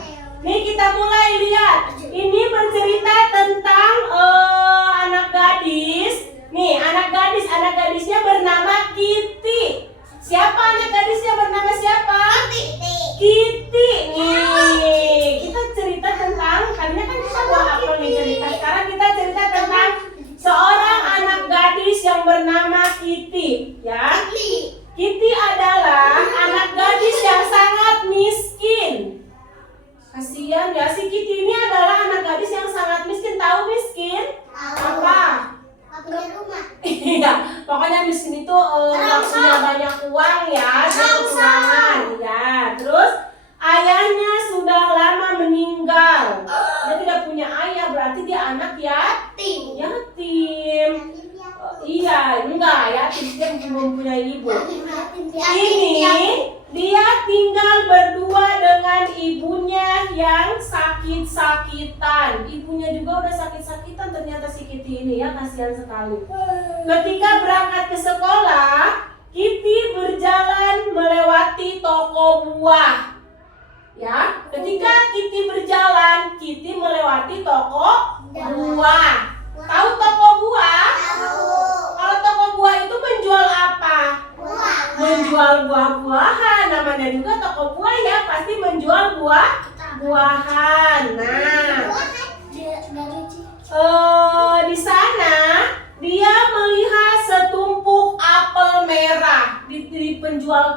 ya. Nih kita mulai lihat. Ini bercerita tentang anak gadis. Nih anak gadisnya bernama Kitty. Siapa anak gadisnya bernama siapa? Kitty. Nih kita cerita tentang, tadinya kan kita buat apa nih cerita. Sekarang kita cerita tentang seorang anak gadis yang bernama Kitty, ya. Kitty adalah anak gadis yang sangat miskin. Kasihan ya, si Kitty ini adalah anak gadis yang sangat miskin. Tahu miskin? Apa? Punya rumah. Iya, pokoknya miskin itu nggak punya banyak uang ya, dia kekurangan. Ya, terus ayahnya sudah lama meninggal. Dia tidak punya ayah, berarti dia anak yatim. Iya, enggak yatim, dia belum punya ibu. Ini dia tinggal berdua dengan ibunya yang sakit-sakitan. Ibunya juga udah sakit-sakitan ternyata si Kitty ini ya, kasihan sekali. Ketika berangkat ke sekolah, Kitty berjalan melewati toko buah. Ya, ketika Kitty berjalan, Kitty melewati toko buah. Tahu toko buah? Kalau toko buah itu menjual apa? Menjual buah-buahan. Namanya juga toko buah ya, pasti menjual buah-buahan. Nah, di sana dia melihat setumpuk apel merah di penjual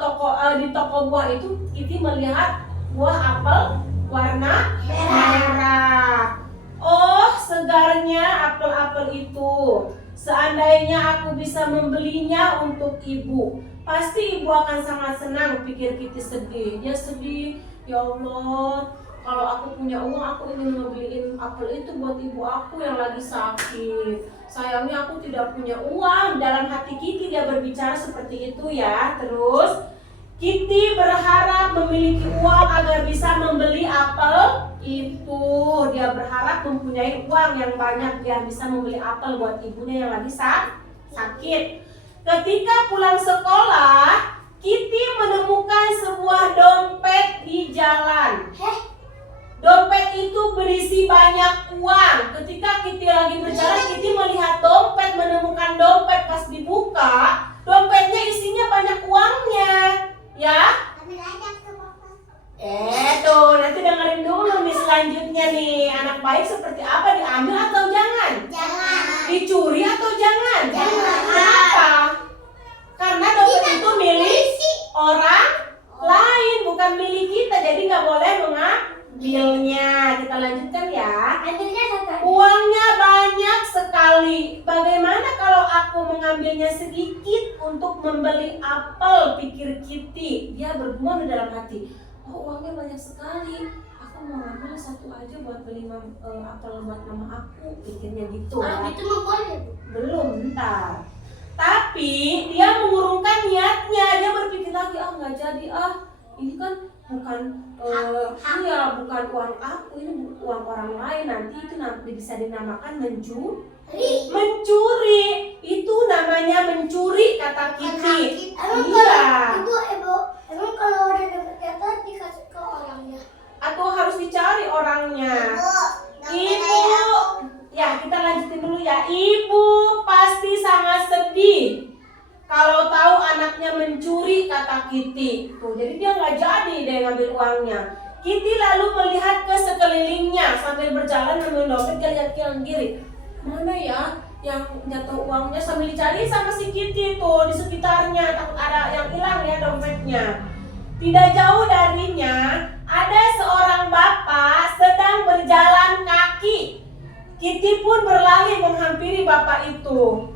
di toko buah itu. Kitty melihat buah apel warna merah. Oh, segarnya apel-apel itu. Seandainya aku bisa membelinya untuk ibu, pasti ibu akan sangat senang, pikir Kitty sedih. Dia sedih, ya Allah, kalau aku punya uang aku ingin membeliin apel itu buat ibu aku yang lagi sakit. Sayangnya aku tidak punya uang. Dalam hati Kitty dia berbicara seperti itu ya. Terus Kitty berharap memiliki uang agar bisa membeli apel itu. Dia berharap mempunyai uang yang banyak biar bisa membeli apel buat ibunya yang lagi sakit. Ketika pulang sekolah, Kitty menemukan sebuah dompet di jalan. Dompet itu berisi banyak uang. Ketika Kitty lagi berjalan, Kitty melihat dompet, menemukan dompet. Pas dibuka, dompetnya isinya banyak uangnya. Ya? Tuh, nanti dengerin dulu nih selanjutnya nih. Anak baik seperti apa? Diambil atau jangan? Jangan. Dicuri atau jangan? Jangan. Kenapa? Karena dompet itu milik orang lain, bukan milik kita. Jadi nggak boleh mengambilnya. Kita lanjutkan ya. Uangnya banyak sekali. Bagaimana kalau aku mengambilnya sedikit untuk membeli apel, pikir Kitty. Dia bergumam di dalam hati. Oh, uangnya banyak sekali. Aku mau ngambil satu aja buat beli apel buat mama aku, pikirnya gitu. Itu mau boleh? Belum, bentar. Tapi dia mengurungkan niatnya. Dia berpikir lagi, nggak jadi ini kan bukan bukan uang aku, ini uang orang lain. Nanti itu bisa dinamakan mencuri. Itu namanya mencuri, kata Kitty. Iya. Emang kalau udah dapat data dikasih ke orangnya? Atau harus dicari orangnya? Ibu, ya kita lanjutin dulu ya. Ibu pasti sangat sedih kalau tahu anaknya mencuri, kata Kitty. Tuh, jadi dia nggak jadi deh ngambil uangnya. Kitty lalu melihat ke sekelilingnya sambil berjalan dengan dompet, dia lihat kanan kiri. Mana ya yang jatuh uangnya, sambil dicari sama si Kitty tuh di sekitarnya, takut ada yang hilang ya dompetnya. Tidak jauh darinya ada seorang bapak sedang berjalan kaki. Kitty pun berlari menghampiri bapak itu.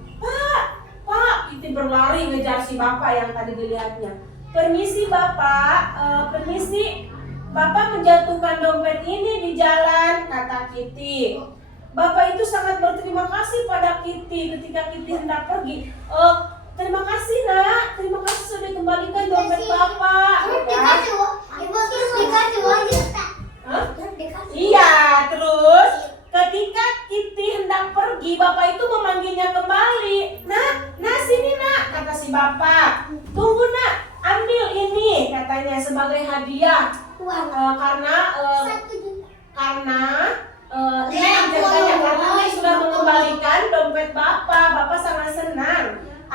Pak, Kitty berlari ngejar si bapak yang tadi dilihatnya. Permisi bapak, permisi. Bapak menjatuhkan dompet ini di jalan, kata Kitty. Bapak itu sangat berterima kasih pada Kitty ketika Kitty hendak pergi. Terima kasih nak, terima kasih sudah dikembalikan dompet bapak. Dikasih uang juta. Iya, terus ketika Kitty hendak pergi, bapak itu memanggilnya kembali. Nah sini nak, kata si bapak. Tunggu nak, ambil ini, katanya sebagai hadiah. Karena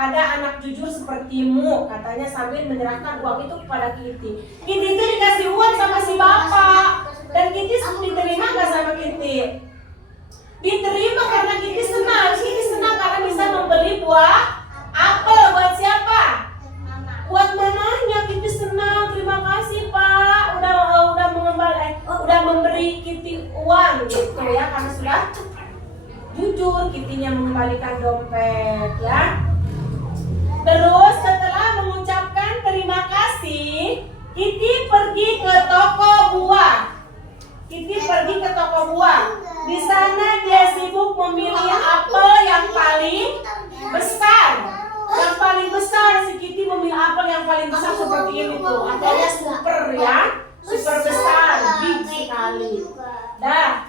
ada anak jujur sepertimu, katanya sambil menyerahkan uang itu kepada Kitty. Kitty itu dikasih uang sama si bapak, dan Kitty diterima nggak sama Kitty? Diterima karena Kitty senang. Kitty senang karena bisa membeli buah apel buat siapa? Buat mamanya. Kitty senang. Terima kasih Pak, udah memberi Kitty uang gitu ya, karena sudah jujur. Kitty-nya mengembalikan dompet ya. Terus setelah mengucapkan terima kasih, Kitty pergi ke toko buah. Kitty pergi ke toko buah. Di sana dia sibuk memilih apel yang paling besar. Yang paling besar, si Kitty memilih apel yang paling besar seperti ini tuh. Apelnya super ya, super besar, big sekali. Dah,